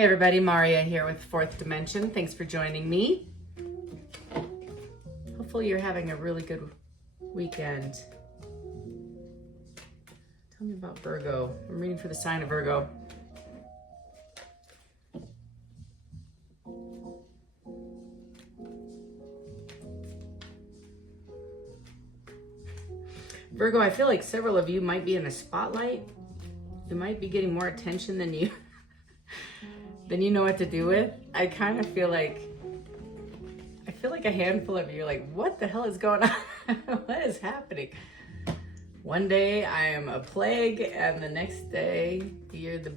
Hey everybody, Maria here with Fourth Dimension. Thanks for joining me. Hopefully you're having a really good weekend. Tell me about Virgo. I'm reading for the sign of Virgo. Virgo, I feel like several of you might be in the spotlight. You might be getting more attention than you know what to do with. I kind of feel like a handful of you are like, what the hell is going on? What is happening? One day I am a plague, and the next day you're the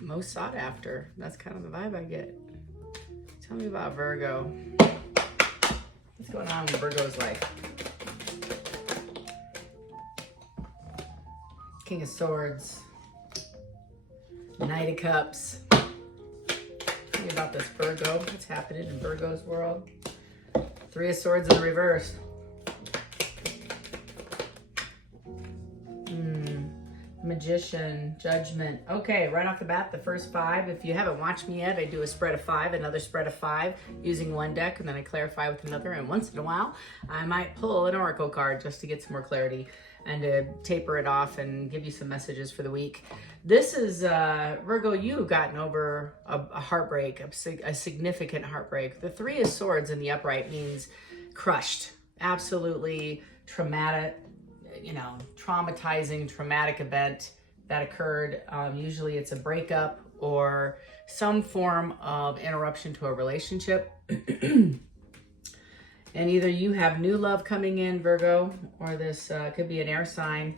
most sought after. That's kind of the vibe I get. Tell me about Virgo. What's going on in Virgo's life? King of Swords, Knight of Cups. Tell me about this Virgo. What's happening in Virgo's world? Three of Swords in the reverse. Magician, Judgment. Okay, right off the bat, the first five. If you haven't watched me yet, I do a spread of five, another spread of five, using one deck, and then I clarify with another. And once in a while, I might pull an oracle card just to get some more clarity and to taper it off and give you some messages for the week. This is, Virgo, you've gotten over a heartbreak, a significant heartbreak. The Three of Swords in the upright means crushed, absolutely traumatic, traumatizing, traumatic event that occurred. Usually it's a breakup or some form of interruption to a relationship. And either you have new love coming in, Virgo, or this could be an air sign.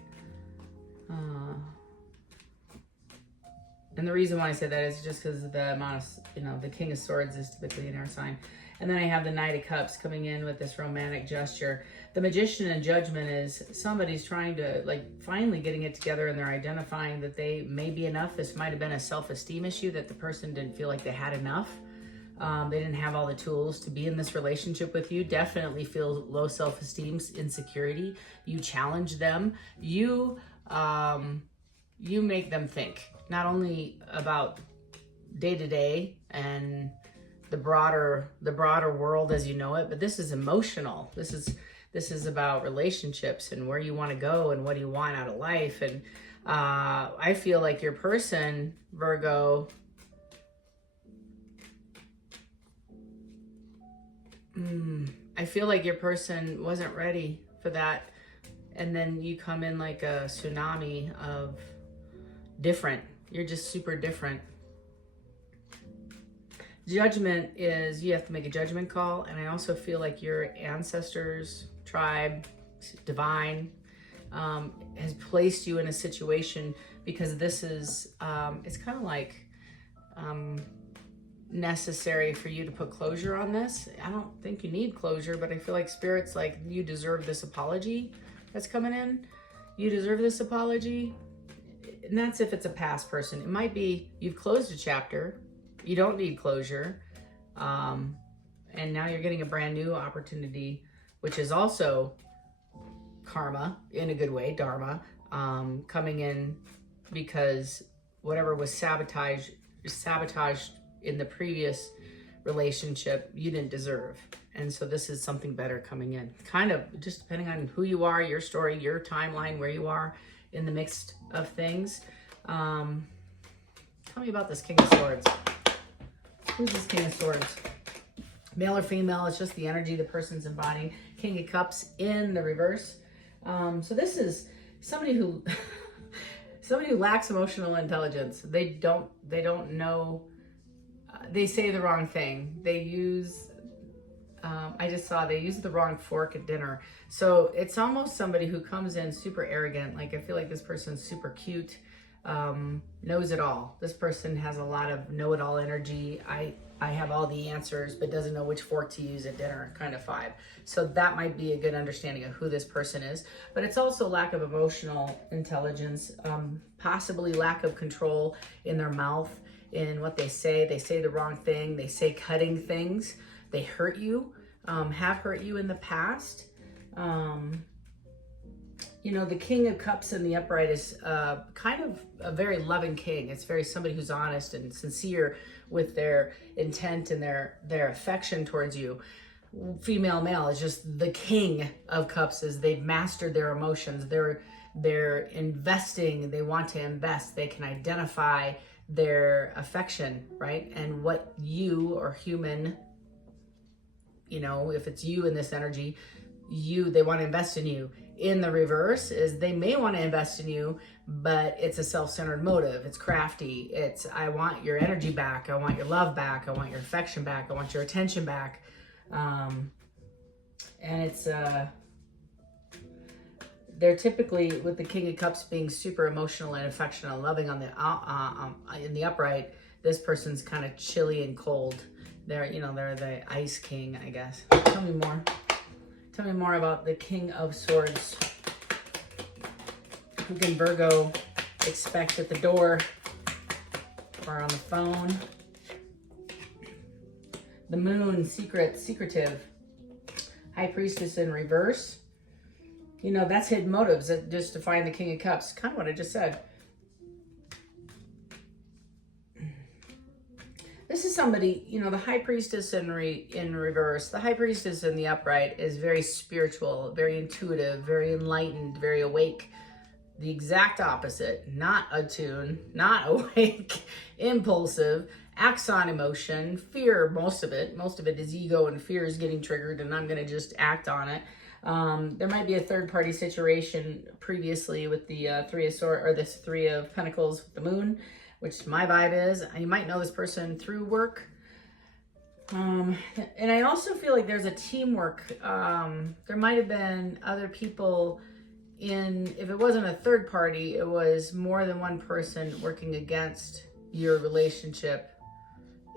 And the reason why I say that is just because of the amount of, the King of Swords is typically an air sign. And then I have the Knight of Cups coming in with this romantic gesture. The Magician and Judgment is somebody's trying to, finally getting it together, and they're identifying that they may be enough. This might have been a self-esteem issue, that the person didn't feel like they had enough. They didn't have all the tools to be in this relationship with you. Definitely feel low self-esteem, insecurity. You challenge them. You make them think, not only about day-to-day and the broader world as you know it, but this is emotional. This is about relationships and where you want to go and what do you want out of life. And I feel like your person, Virgo, I feel like your person wasn't ready for that. And then you come in like a tsunami of different. You're just super different. Judgment is you have to make a judgment call. And I also feel like your ancestors, tribe, divine, has placed you in a situation because this is, it's kind of like, necessary for you to put closure on this. I don't think you need closure, but I feel like Spirit's like, you deserve this apology that's coming in. You deserve this apology. And that's if it's a past person. It might be you've closed a chapter. You don't need closure. And now you're getting a brand new opportunity, which is also karma in a good way, dharma, coming in because whatever was sabotaged in the previous relationship, you didn't deserve. And so this is something better coming in. Kind of just depending on who you are, your story, your timeline, where you are in the mix of things. Tell me about this King of Swords. Who's this King of Swords? Male or female? It's just the energy the person's embodying. King of Cups in the reverse. So this is somebody who lacks emotional intelligence. They don't know. They say the wrong thing. They use, they use the wrong fork at dinner. So it's almost somebody who comes in super arrogant. Like, I feel like this person's super cute, knows it all. This person has a lot of know-it-all energy. I have all the answers, but doesn't know which fork to use at dinner kind of vibe. So that might be a good understanding of who this person is. But it's also lack of emotional intelligence, possibly lack of control in their mouth, in what they say. They say the wrong thing. They say cutting things. They hurt you, have hurt you in the past. You know, the King of Cups in the upright is kind of a very loving king. It's very somebody who's honest and sincere with their intent and their affection towards you. Female, male is just the King of Cups. Is they've mastered their emotions. They're investing. They want to invest. They can identify their affection, right? And what you or human, you know, if it's you in this energy, they want to invest in you. In the reverse is they may want to invest in you, but it's a self-centered motive. It's crafty. It's, I want your energy back. I want your love back. I want your affection back. I want your attention back. And it's, they're typically, with the King of Cups being super emotional and affectionate and loving on the, in the upright, this person's kind of chilly and cold. They're, you know, they're the ice king, I guess. Tell me more. Tell me more about the King of Swords. Who can Virgo expect at the door or on the phone? The Moon, secretive. High Priestess in reverse. You know, that's hidden motives that just define the King of Cups. Kind of what I just said. This is somebody, you know, the High Priestess in reverse. The High Priestess in the upright is very spiritual, very intuitive, very enlightened, very awake. The exact opposite. Not attuned, not awake, impulsive, acts on emotion, fear, most of it. Most of it is ego and fear is getting triggered and I'm going to just act on it. There might be a third-party situation previously with the Three of Swords, or this Three of Pentacles with the Moon, which my vibe is, you might know this person through work. And I also feel like there's a teamwork. There might have been other people in, if it wasn't a third party, it was more than one person working against your relationship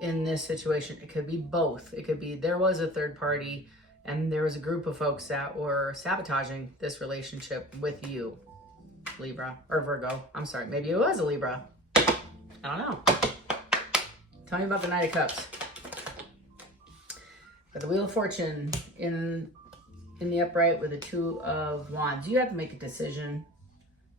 in this situation. It could be both. It could be there was a third party and there was a group of folks that were sabotaging this relationship with you, Libra, or Virgo. I'm sorry, maybe it was a Libra. I don't know. Tell me about the Knight of Cups. But the Wheel of Fortune in the upright with the Two of Wands. You have to make a decision.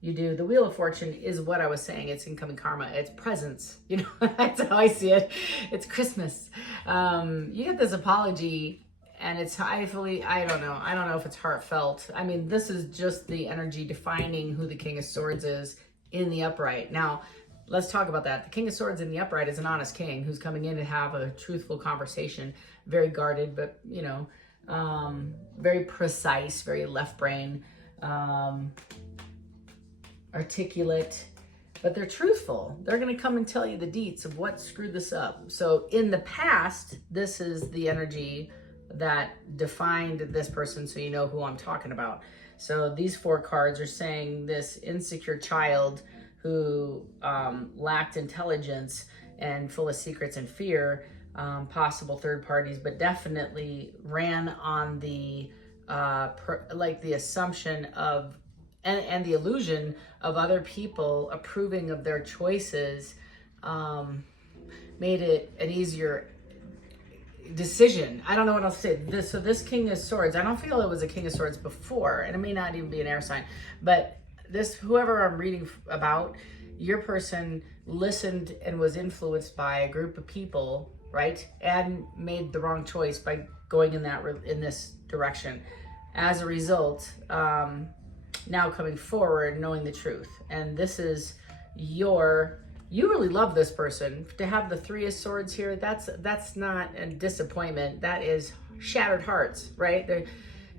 You do. The Wheel of Fortune is what I was saying. It's incoming karma. It's presents. You know, that's how I see it. It's Christmas. You get this apology and it's I don't know. I don't know if it's heartfelt. I mean, this is just the energy defining who the King of Swords is in the upright. Now, let's talk about that. The King of Swords in the upright is an honest king who's coming in to have a truthful conversation, very guarded, but, you know, very precise, very left brain, articulate, but they're truthful. They're going to come and tell you the deets of what screwed this up. So in the past, this is the energy that defined this person, so you know who I'm talking about. So these four cards are saying this insecure child who lacked intelligence and full of secrets and fear, possible third parties, but definitely ran on the like the assumption of and the illusion of other people approving of their choices, made it an easier decision. I don't know what else to say. So this King of Swords, I don't feel it was a King of Swords before, and it may not even be an air sign, but this, whoever I'm reading about, your person listened and was influenced by a group of people, right? And made the wrong choice by going in this direction. As a result, now coming forward, knowing the truth. And this is you really love this person. To have the Three of Swords here, that's not a disappointment. That is shattered hearts, right?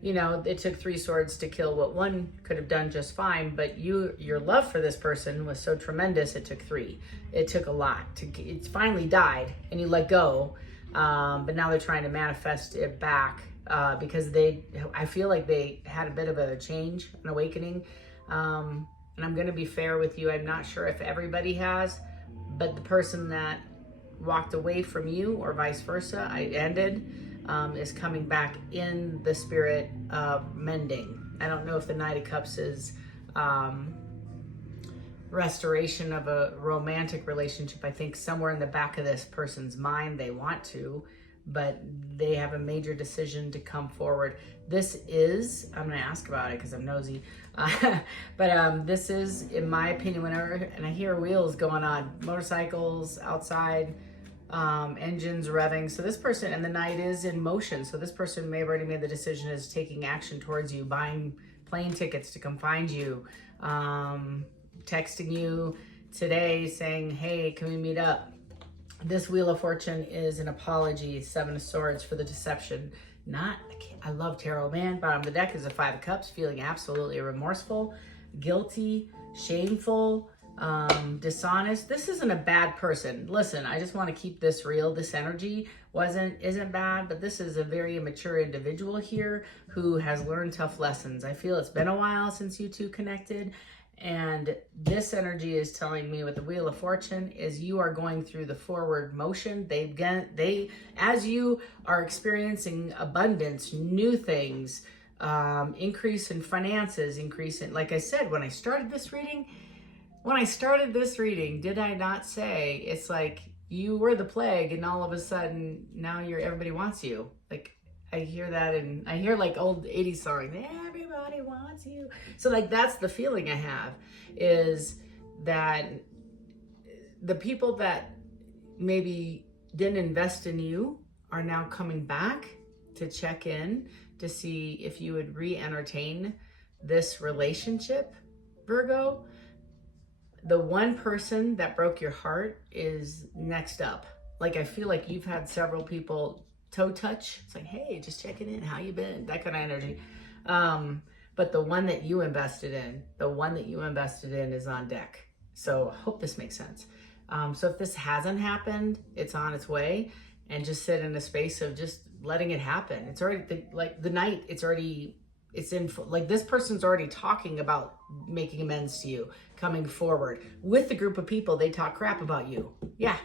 You know, it took 3 swords to kill what one could have done just fine, but your love for this person was so tremendous, it took 3. It took a lot. It finally died, and you let go, but now they're trying to manifest it back because I feel like they had a bit of a change, an awakening, and I'm going to be fair with you. I'm not sure if everybody has, but the person that walked away from you or vice versa, is coming back in the spirit of mending. I don't know if the Knight of Cups is restoration of a romantic relationship. I think somewhere in the back of this person's mind, they want to, but they have a major decision to come forward. This is, I'm going to ask about it because I'm nosy, but this is, in my opinion, whenever, and I hear wheels going on, motorcycles outside, engines revving. So this person, and the night is in motion. So this person may have already made the decision, is taking action towards you, buying plane tickets to come find you, texting you today saying, hey, can we meet up? This Wheel of Fortune is an apology, Seven of Swords, for the deception. I love tarot, man. Bottom of the deck is a Five of Cups, feeling absolutely remorseful, guilty, shameful, dishonest. This isn't a bad person. Listen, I just want to keep this real. This energy isn't bad, but this is a very immature individual here who has learned tough lessons. I feel it's been a while since you two connected. And this energy is telling me with the Wheel of Fortune is you are going through the forward motion. As you are experiencing abundance, new things, increase in finances, increase in, like I said, when I started this reading, did I not say it's like you were the plague and all of a sudden now everybody wants you? Like, I hear that, and I hear like old 80s songs, everybody wants you. So like, that's the feeling I have, is that the people that maybe didn't invest in you are now coming back to check in to see if you would re-entertain this relationship, Virgo. The one person that broke your heart is next up. Like, I feel like you've had several people toe touch. It's like, hey, just checking in. How you been? That kind of energy. But the one that you invested in, is on deck. So I hope this makes sense. So if this hasn't happened, it's on its way, and just sit in a space of just letting it happen. It's already this person's already talking about making amends to you, coming forward with the group of people they talk crap about you. Yeah.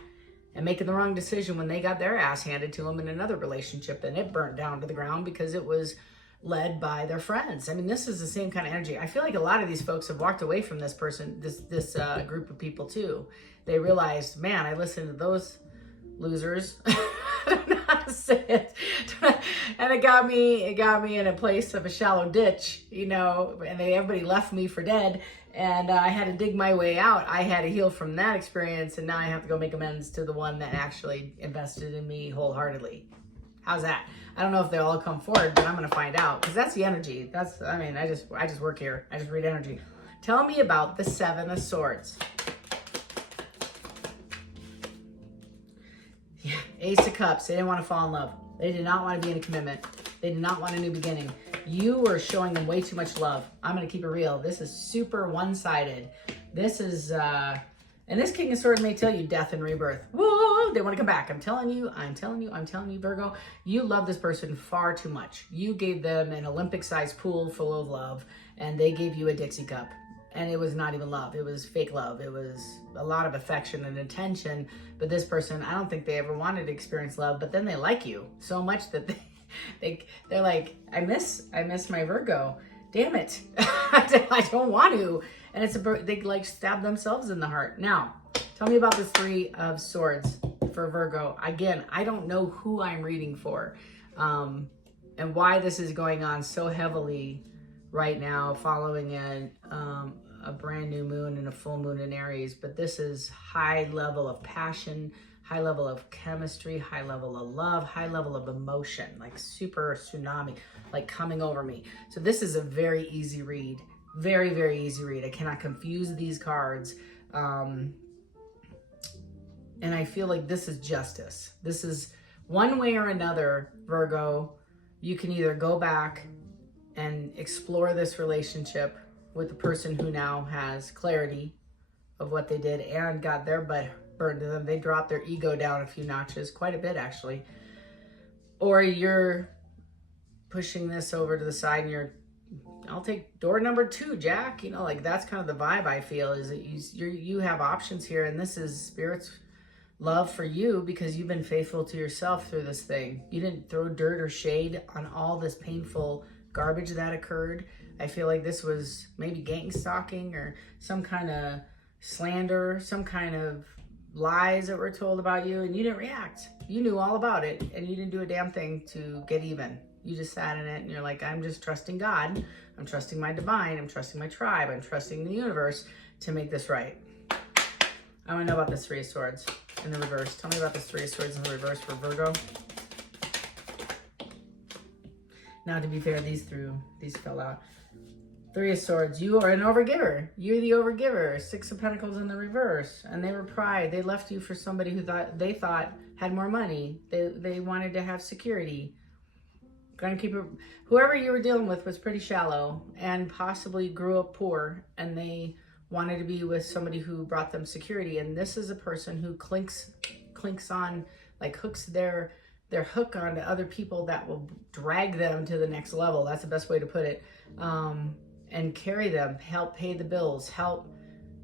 And making the wrong decision when they got their ass handed to them in another relationship, and it burnt down to the ground because it was led by their friends. I mean, this is the same kind of energy. I feel like a lot of these folks have walked away from this person, this group of people too. They realized, man, I listened to those losers. I don't know how to say it. And it got me in a place of a shallow ditch, and everybody left me for dead. And I had to dig my way out. I had to heal from that experience, and now I have to go make amends to the one that actually invested in me wholeheartedly. How's that? I don't know if they'll all come forward, but I'm going to find out, because that's the energy. I just work here. I just read energy. Tell me about the Seven of Swords. Yeah, Ace of Cups. They didn't want to fall in love. They did not want to be in a commitment. They did not want a new beginning. You were showing them way too much love. I'm going to keep it real. This is super one-sided. This is, and this King of Swords may tell you death and rebirth. Whoa, they want to come back. I'm telling you, Virgo, you love this person far too much. You gave them an Olympic-sized pool full of love, and they gave you a Dixie cup. And it was not even love. It was fake love. It was a lot of affection and attention. But this person, I don't think they ever wanted to experience love, but then they like you so much that they're like, I miss my Virgo. Damn it. I don't want to. And they like stab themselves in the heart. Now, tell me about the Three of Swords for Virgo. Again, I don't know who I'm reading for, and why this is going on so heavily right now, following a brand new moon and a full moon in Aries. But this is high level of passion, high level of chemistry, high level of love, high level of emotion, like super tsunami, like coming over me. So this is a very easy read. Very, very easy read. I cannot confuse these cards. And I feel like this is justice. This is one way or another, Virgo, you can either go back and explore this relationship with the person who now has clarity of what they did and got their butt burned to them. They dropped their ego down a few notches, quite a bit actually. Or you're pushing this over to the side and I'll take door number 2, Jack. Like that's kind of the vibe I feel, is that you have options here, and this is Spirit's love for you because you've been faithful to yourself through this thing. You didn't throw dirt or shade on all this painful garbage that occurred. I feel like this was maybe gang stalking or some kind of slander, some kind of lies that were told about you, and you didn't react. You knew all about it, and you didn't do a damn thing to get even. You just sat in it, and you're like, I'm just trusting God. I'm trusting my divine. I'm trusting my tribe. I'm trusting the universe to make this right. I want to know about this Three of Swords in the reverse. Tell me about this Three of Swords in the reverse for Virgo. Now, to be fair, these fell out. Three of Swords, you are an overgiver. You're the overgiver. Six of Pentacles in the reverse. And they were pride. They left you for somebody who they thought had more money. They wanted to have security. Gonna keep it. Whoever you were dealing with was pretty shallow and possibly grew up poor, and they wanted to be with somebody who brought them security. And this is a person who clinks on, like hooks their hook onto other people that will drag them to the next level. That's the best way to put it. And carry them, help pay the bills, help,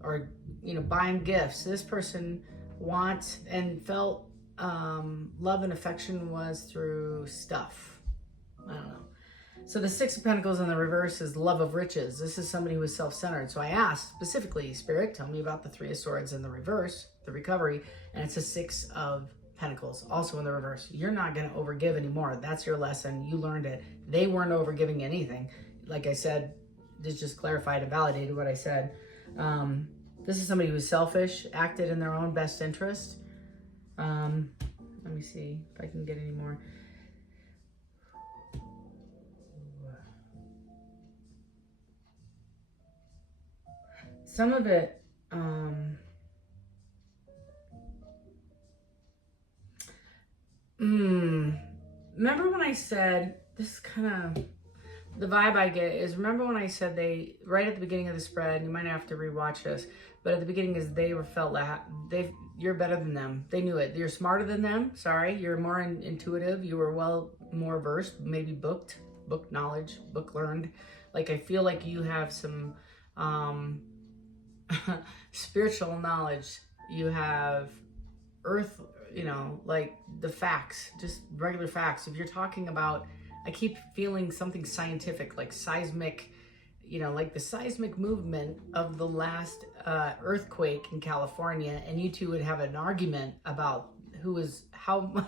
or, buy them gifts. This person wants and felt love and affection was through stuff. I don't know. So the Six of Pentacles in the reverse is love of riches. This is somebody who is self-centered. So I asked specifically, Spirit, tell me about the Three of Swords in the reverse, the recovery, and it's a Six of Pentacles, also in the reverse. You're not going to overgive anymore. That's your lesson. You learned it. They weren't overgiving anything. Like I said, this just clarified and validated what I said. This is somebody who's selfish, acted in their own best interest. Let me see if I can get any more. Some of it, remember when I said, this is kind of, the vibe I get is, remember when I said right at the beginning of the spread, you might have to rewatch this, but at the beginning is you're better than them. They knew it. You're smarter than them. Sorry. You're more intuitive. You were more versed, maybe book knowledge, book learned. Like, I feel like you have some, spiritual knowledge. You have earth, like the facts, just regular facts. If you're talking about, I keep feeling something scientific, like seismic, like the seismic movement of the last earthquake in California, and you two would have an argument about how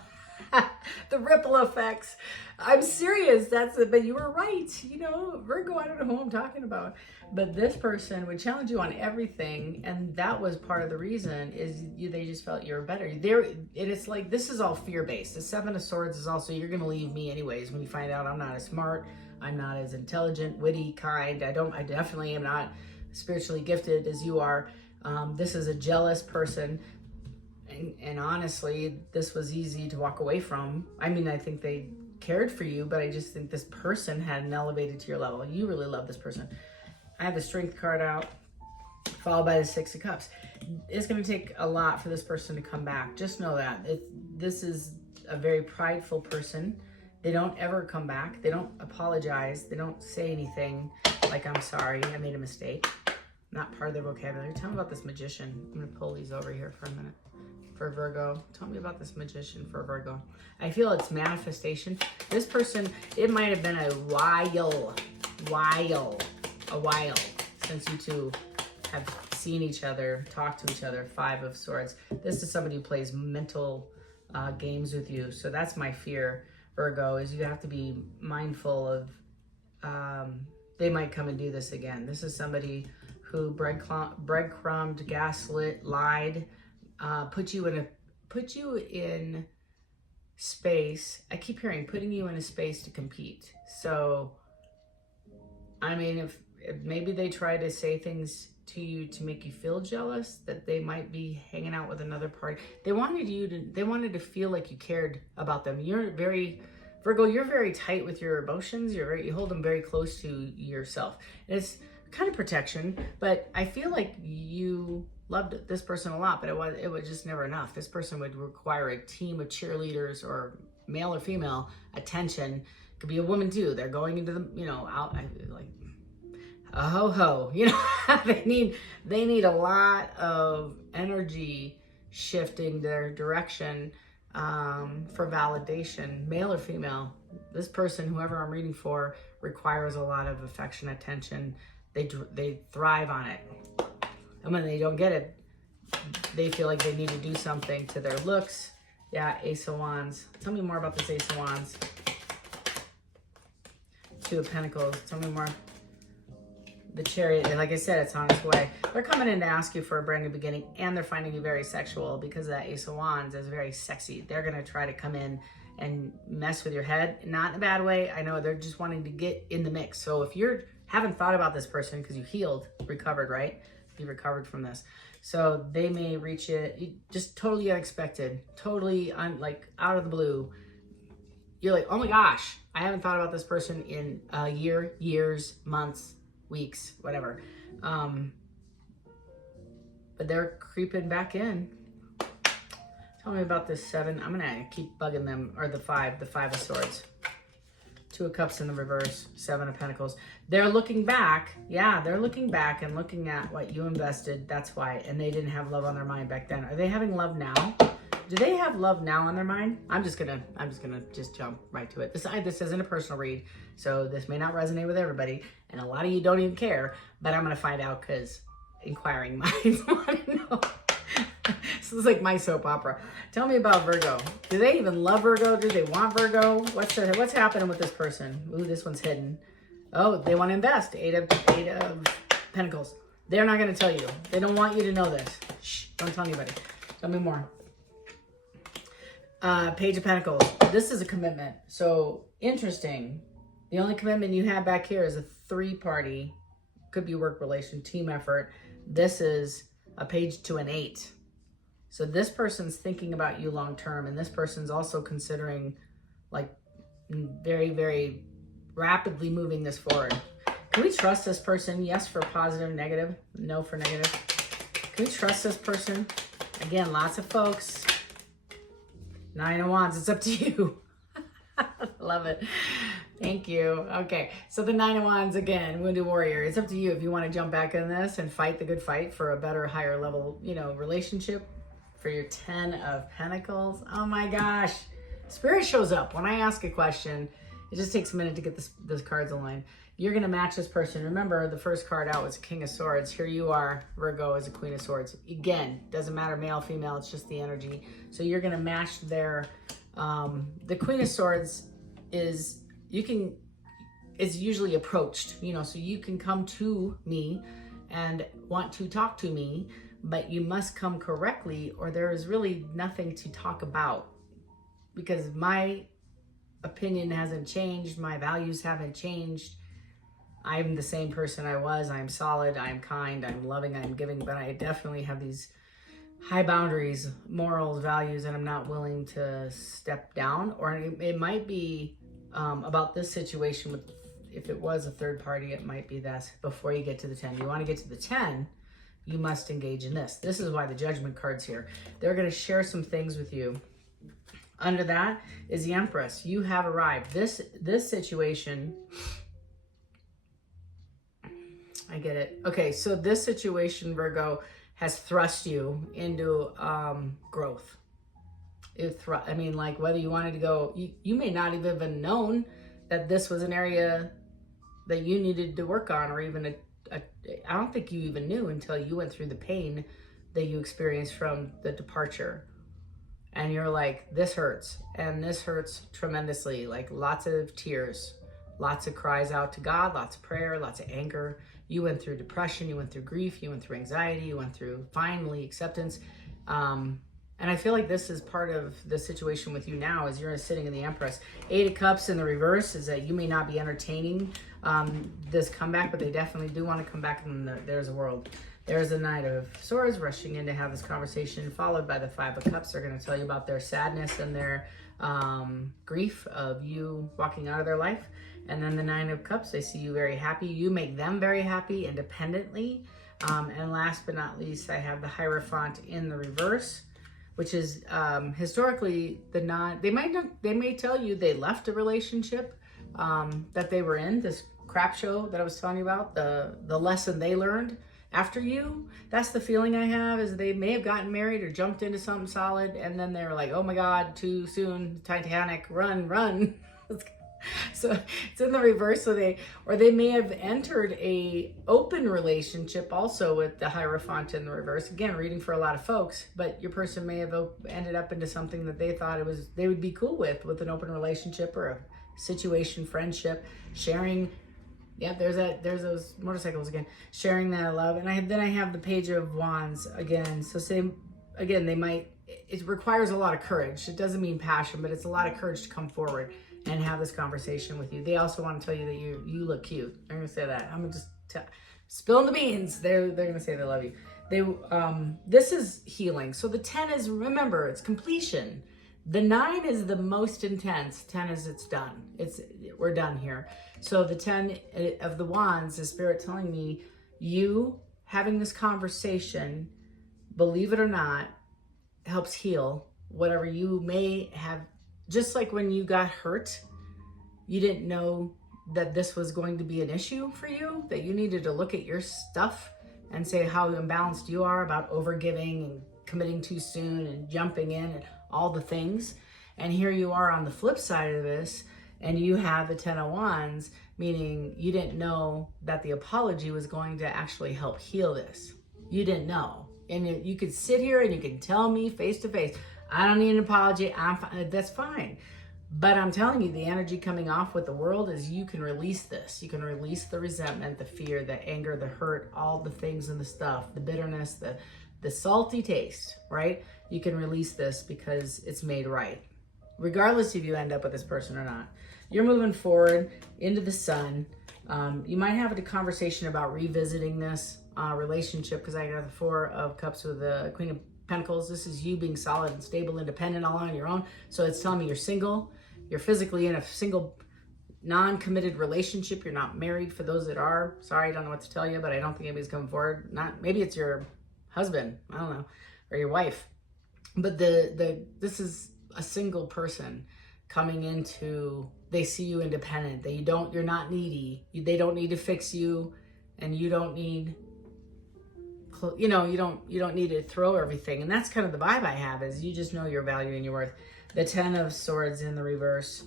the ripple effects. I'm serious. But you were right. Virgo, I don't know who I'm talking about. But this person would challenge you on everything. And that was part of the reason is they just felt you were better. It's like, this is all fear-based. The Seven of Swords is also, you're going to leave me anyways when you find out I'm not as smart. I'm not as intelligent, witty, kind. I definitely am not spiritually gifted as you are. This is a jealous person. And honestly, this was easy to walk away from. I mean, I think they cared for you, but I just think this person hadn't elevated to your level. You really love this person. I have the Strength card out, followed by the Six of Cups. It's going to take a lot for this person to come back. Just know that. This is a very prideful person. They don't ever come back. They don't apologize. They don't say anything like, I'm sorry, I made a mistake. Not part of their vocabulary. Tell me about this Magician. I'm going to pull these over here for a minute. For Virgo, tell me about this Magician for Virgo. I feel it's manifestation. This person, it might have been a while since you two have seen each other, talked to each other. Five of Swords. This is somebody who plays mental games with you. So that's my fear, Virgo, is you have to be mindful of, they might come and do this again. This is somebody who breadcrumbed, gaslit, lied, put you in space. I keep hearing putting you in a space to compete. So, I mean, if maybe they try to say things to you to make you feel jealous that they might be hanging out with another party. They wanted to feel like you cared about them. Virgo, you're very tight with your emotions. You hold them very close to yourself. And it's kind of protection, but I feel like you loved this person a lot, but it was just never enough. This person would require a team of cheerleaders, or male or female attention. Could be a woman too. They're going into the, out like a ho-ho, they need a lot of energy shifting their direction for validation, male or female. This person, whoever I'm reading for, requires a lot of affection, attention. They thrive on it. And when they don't get it, they feel like they need to do something to their looks. Yeah, Ace of Wands. Tell me more about this Ace of Wands. Two of Pentacles. Tell me more. The Chariot, like I said, it's on its way. They're coming in to ask you for a brand new beginning, and they're finding you very sexual because that Ace of Wands is very sexy. They're going to try to come in and mess with your head, not in a bad way. I know they're just wanting to get in the mix. So if you haven't thought about this person because you healed, recovered, right? You recovered from this. So they may reach it just totally unexpected, totally like out of the blue. You're like, oh my gosh, I haven't thought about this person in a year, years, months, weeks, whatever. But they're creeping back in. Tell me about this 7. I'm gonna keep bugging them, or the 5 of Swords. 2 of Cups in the reverse, 7 of Pentacles. They're looking back. Yeah, they're looking back and looking at what you invested. That's why. And they didn't have love on their mind back then. Are they having love now? Do they have love now on their mind? I'm just gonna jump right to it. This isn't a personal read, so this may not resonate with everybody, and a lot of you don't even care. But I'm gonna find out because inquiring minds want to know. This is like my soap opera. Tell me about Virgo. Do they even love Virgo? Do they want Virgo? What's happening with this person? Ooh, this one's hidden. Oh, they want to invest. 8 of Pentacles. They're not going to tell you. They don't want you to know this. Shh, don't tell anybody. Tell me more. Page of Pentacles. This is a commitment. So interesting. The only commitment you have back here is a 3-party, could be work relation, team effort. This is a page to an 8. So this person's thinking about you long term, and this person's also considering like very, very rapidly moving this forward. Can we trust this person? Yes for positive, negative, no for negative. Can we trust this person? Again, lots of folks. 9 of Wands, it's up to you. Love it. Thank you. Okay, so the 9 of Wands again, Wounded Warrior. It's up to you if you want to jump back in this and fight the good fight for a better, higher level, relationship. For your 10 of Pentacles. Oh my gosh. Spirit shows up. When I ask a question, it just takes a minute to get those cards aligned. You're going to match this person. Remember, the first card out was King of Swords. Here you are, Virgo, as a Queen of Swords. Again, doesn't matter male, female, it's just the energy. So you're going to match their, the Queen of Swords is usually approached, so you can come to me and want to talk to me, but you must come correctly or there is really nothing to talk about, because my opinion hasn't changed. My values haven't changed. I'm the same person I was. I'm solid. I'm kind. I'm loving. I'm giving, but I definitely have these high boundaries, morals, values, and I'm not willing to step down. Or it might be about this situation with, if it was a third party, it might be that before you get to the 10. You want to get to the 10, you must engage in this. This is why the Judgment card's here. They're going to share some things with you. Under that is the Empress. You have arrived. This situation, I get it. Okay, so this situation, Virgo, has thrust you into growth. Like whether you wanted to go, you may not have even known that this was an area that you needed to work on, or even I don't think you even knew until you went through the pain that you experienced from the departure. And you're like, this hurts, and this hurts tremendously. Like lots of tears, lots of cries out to God, lots of prayer, lots of anger. You went through depression, you went through grief, you went through anxiety, you went through finally acceptance. And I feel like this is part of the situation with you now, is you're sitting in the Empress. 8 of Cups in the reverse is that you may not be entertaining this comeback, but they definitely do want to come back, and there's a world. There's a Knight of Swords rushing in to have this conversation, followed by the 5 of Cups. They're going to tell you about their sadness and their grief of you walking out of their life. And then the 9 of Cups, they see you very happy. You make them very happy independently. And last but not least, I have the Hierophant in the reverse, which is historically they may tell you they left a relationship that they were in, this crap show that I was telling you about, the lesson they learned after you. That's the feeling I have, is they may have gotten married or jumped into something solid, and then they were like, oh my God, too soon, Titanic, run. So it's in the reverse. So they may have entered a open relationship also with the Hierophant in the reverse. Again, reading for a lot of folks, but your person may have ended up into something that they thought they would be cool with an open relationship or a situation, friendship, sharing. Yeah, there's those motorcycles again, sharing that love. And then I have the Page of Wands again. So it requires a lot of courage. It doesn't mean passion, but it's a lot of courage to come forward and have this conversation with you. They also want to tell you that you look cute. They're gonna say that. I'm gonna just spilling the beans. They're gonna say they love you. This is healing. So the 10 is, remember, it's completion. The 9 is the most intense. 10 is it's done. We're done here. So the 10 of the Wands is Spirit telling me you having this conversation, believe it or not, helps heal whatever you may have. Just like when you got hurt, you didn't know that this was going to be an issue for you, that you needed to look at your stuff and say how imbalanced you are about overgiving and committing too soon and jumping in and all the things. And here you are on the flip side of this, and you have the 10 of Wands, meaning you didn't know that the apology was going to actually help heal this. You didn't know. And you could sit here and you can tell me face to face, I don't need an apology. That's fine. But I'm telling you, the energy coming off with the world is you can release this. You can release the resentment, the fear, the anger, the hurt, all the things and the stuff, the bitterness, the salty taste, right? You can release this because it's made right. Regardless if you end up with this person or not. You're moving forward into the sun. You might have a conversation about revisiting this relationship, because I got the 4 of Cups with the Queen of Pentacles. This is you being solid and stable, independent, all on your own. So it's telling me you're single. You're physically in a single, non-committed relationship. You're not married. For those that are, sorry, I don't know what to tell you, but I don't think anybody's coming forward. Maybe it's your husband, I don't know, or your wife. But this is a single person coming into. They see you independent. You're not needy. They don't need to fix you, and you don't need. You don't need to throw everything. And that's kind of the vibe I have, is you just know your value and your worth. The 10 of Swords in the reverse.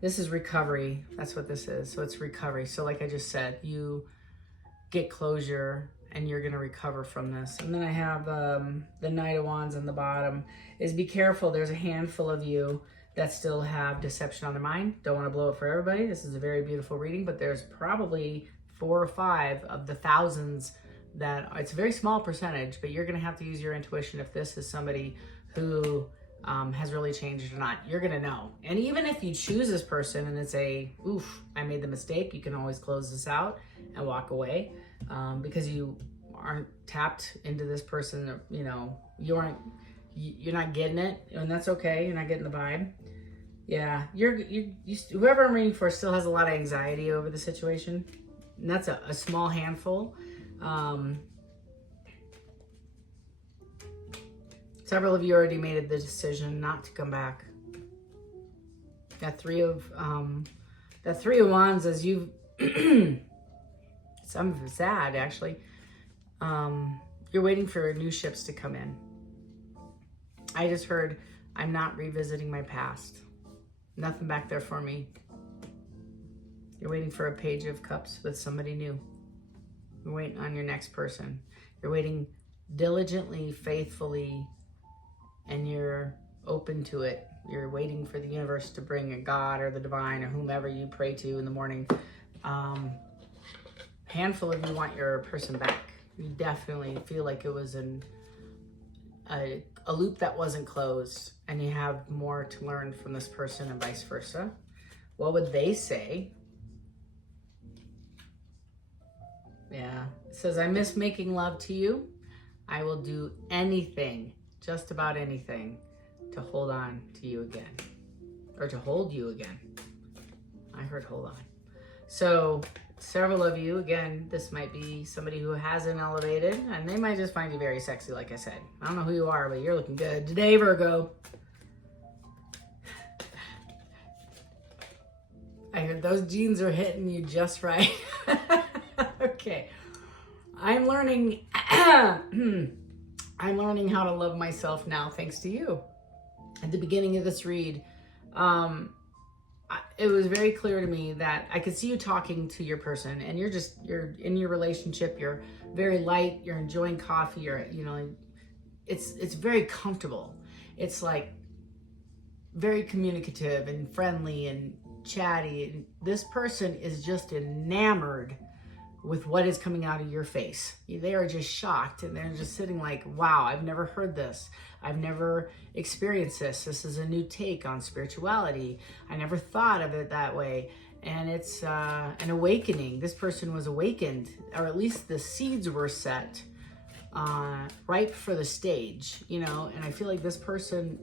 This is recovery. That's what this is. So it's recovery. So like I just said, you get closure and you're going to recover from this. And then I have the Knight of Wands on the bottom, is be careful. There's a handful of you that still have deception on their mind. Don't want to blow it for everybody. This is a very beautiful reading, but there's probably 4 or 5 of the thousands that it's a very small percentage, but you're going to have to use your intuition if this is somebody who has really changed or not. You're going to know. And even if you choose this person and it's oof, I made the mistake, you can always close this out and walk away, because you aren't tapped into this person. You're not getting it, and that's okay. You're not getting the vibe. Yeah, whoever I'm reading for still has a lot of anxiety over the situation, and that's a small handful. Several of you already made the decision not to come back. That 3 of Wands, as you some sad actually. You're waiting for new ships to come in. I just heard, I'm not revisiting my past. Nothing back there for me. You're waiting for a Page of Cups with somebody new. You're waiting on your next person. You're waiting diligently, faithfully, and you're open to it. You're waiting for the universe to bring a God or the divine or whomever you pray to in the morning. Handful of you want your person back. You definitely feel like it was a loop that wasn't closed, and you have more to learn from this person and vice versa. What would they say? Yeah, it says, I miss making love to you. I will do anything, just about anything, to hold on to you again, or to hold you again. I heard hold on. So several of you, again, this might be somebody who hasn't elevated, and they might just find you very sexy, like I said. I don't know who you are, but you're looking good today, Virgo. I heard those jeans are hitting you just right. Okay. I'm learning how to love myself now, thanks to you. At the beginning of this read, it was very clear to me that I could see you talking to your person, and you're in your relationship, you're very light, you're enjoying coffee, it's very comfortable. It's like very communicative and friendly and chatty. And this person is just enamored with what is coming out of your face. They are just shocked, and they're just sitting like, wow, I've never heard this. I've never experienced this. This is a new take on spirituality. I never thought of it that way. And it's an awakening. This person was awakened, or at least the seeds were set ripe for the stage, and I feel like this person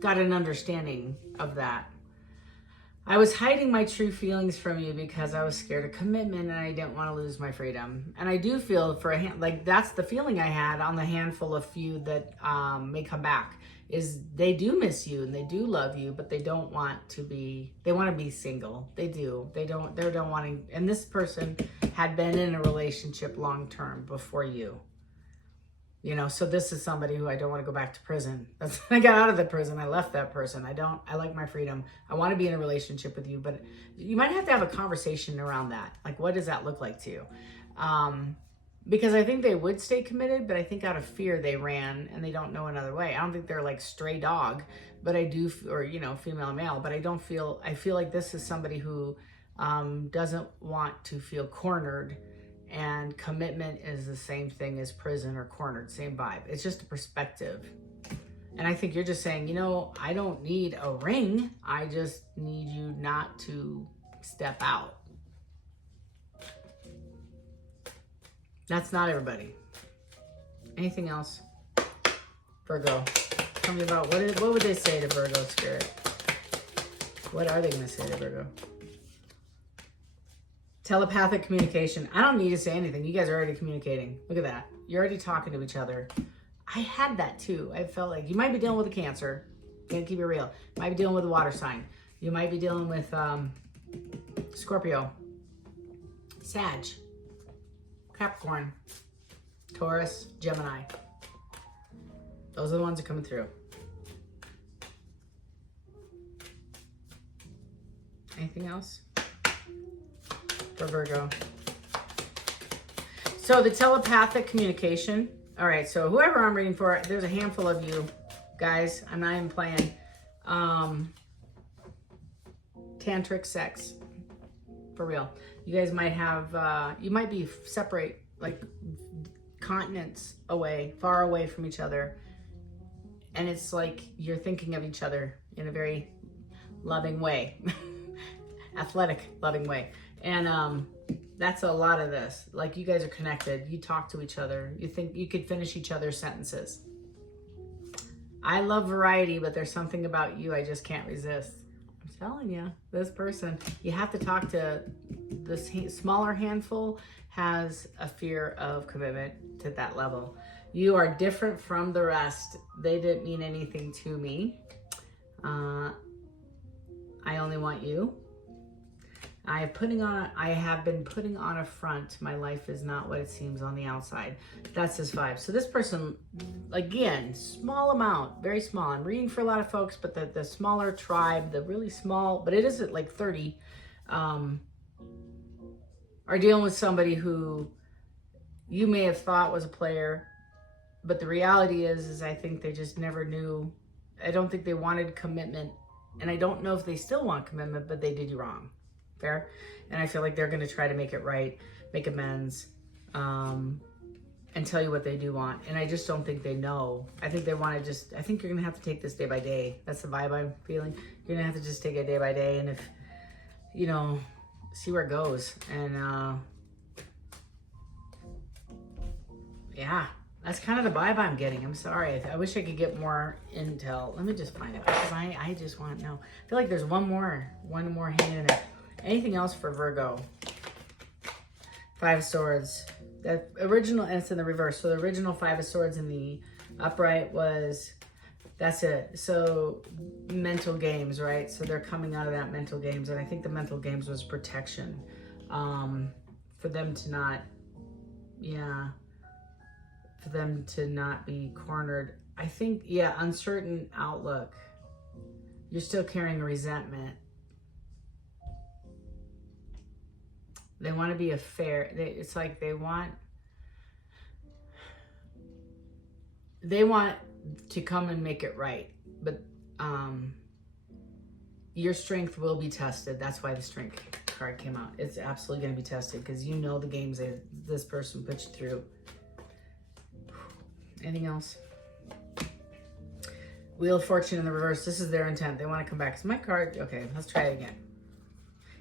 got an understanding of that. I was hiding my true feelings from you because I was scared of commitment and I didn't want to lose my freedom. And I do feel that's the feeling I had on the handful of few that may come back, is they do miss you and they do love you, but they don't want to be, they want to be single. They do. They don't want to, and this person had been in a relationship long-term before you. So this is somebody who I don't want to go back to prison. I got out of the prison. I left that person. I like my freedom. I want to be in a relationship with you, but you might have to have a conversation around that. Like, what does that look like to you? Because I think they would stay committed, but I think out of fear they ran and they don't know another way. I don't think they're like stray dog, but I do, or, female and male, but I feel like this is somebody who doesn't want to feel cornered. And commitment is the same thing as prison or cornered, same vibe. It's just a perspective. And I think you're just saying, I don't need a ring. I just need you not to step out. That's not everybody. Anything else? Virgo. Tell me about, what would they say to Virgo spirit? What are they going to say to Virgo? Telepathic communication. I don't need to say anything. You guys are already communicating. Look at that. You're already talking to each other. I had that too. I felt like you might be dealing with a Cancer. Can't keep it real. You might be dealing with a water sign. You might be dealing with Scorpio, Sag, Capricorn, Taurus, Gemini. Those are the ones that are coming through. Anything else for Virgo? So the telepathic communication. All right, so whoever I'm reading for, there's a handful of you guys. I'm not even playing. Tantric sex. For real. You guys might have, you might be separate, like continents away, far away from each other. And it's like you're thinking of each other in a very loving way. Athletic, loving way. And that's a lot of this. Like, you guys are connected. You talk to each other. You think you could finish each other's sentences. I love variety, but there's something about you I just can't resist. I'm telling you, this person, you have to talk to. This smaller handful has a fear of commitment to that level. You are different from the rest. They didn't mean anything to me. I only want you. I have been putting on a front. My life is not what it seems on the outside. That's his vibe. So this person, again, small amount, very small. I'm reading for a lot of folks, but the smaller tribe, the really small, but it is at like 30, are dealing with somebody who you may have thought was a player, but the reality is I think they just never knew. I don't think they wanted commitment, and I don't know if they still want commitment, but they did you wrong. Fair? And I feel like they're going to try to make it right, make amends, and tell you what they do want. And I just don't think they know. I think they want to I think you're going to have to take this day by day. That's the vibe I'm feeling. You're going to have to just take it day by day. And if, see where it goes. And, yeah, that's kind of the vibe I'm getting. I'm sorry. I wish I could get more intel. Let me just find out. Because I just want to know. I feel like there's one more hanging in there. Anything else for Virgo? 5 of Swords. The original, and it's in the reverse. So the original 5 of Swords in the upright that's it. So mental games, right? So they're coming out of that mental games. And I think the mental games was protection. For them to not, for them to not be cornered. I think, uncertain outlook. You're still carrying resentment. They want to be a fair, it's like they want to come and make it right. But your strength will be tested. That's why the strength card came out. It's absolutely going to be tested because you know the games that this person puts you through. Anything else? Wheel of Fortune in the reverse. This is their intent. They want to come back. It's my card. Okay, let's try it again.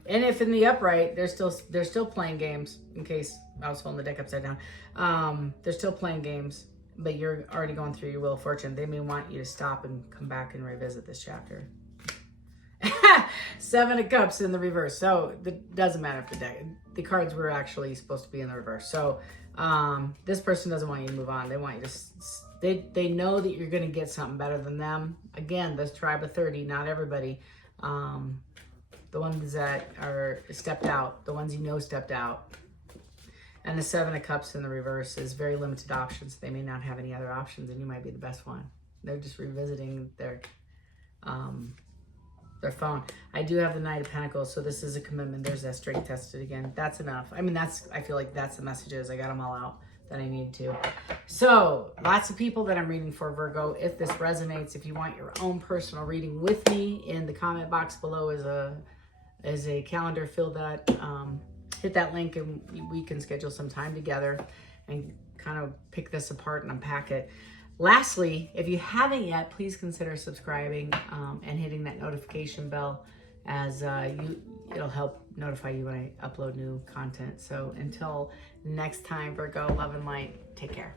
And if in the upright, they're still playing games, in case I was holding the deck upside down. They're still playing games, but you're already going through your Wheel of Fortune. They may want you to stop and come back and revisit this chapter. 7 of Cups in the reverse. So it doesn't matter if the cards were actually supposed to be in the reverse. So this person doesn't want you to move on. They want you to, they know that you're going to get something better than them. Again, this tribe of 30, not everybody. The ones that are stepped out, the ones you know stepped out. And the 7 of Cups in the reverse is very limited options. They may not have any other options, and you might be the best one. They're just revisiting their phone. I do have the Knight of Pentacles, so this is a commitment. There's that strength tested again. That's enough. I mean, I feel like that's the messages. I got them all out that I need to. So lots of people that I'm reading for, Virgo. If this resonates, if you want your own personal reading with me, in the comment box below is a calendar. Fill that, hit that link, and we can schedule some time together and kind of pick this apart and unpack it. Lastly, if you haven't yet, please consider subscribing and hitting that notification bell, as it'll help notify you when I upload new content. So until next time, Virgo, love and light. Take care.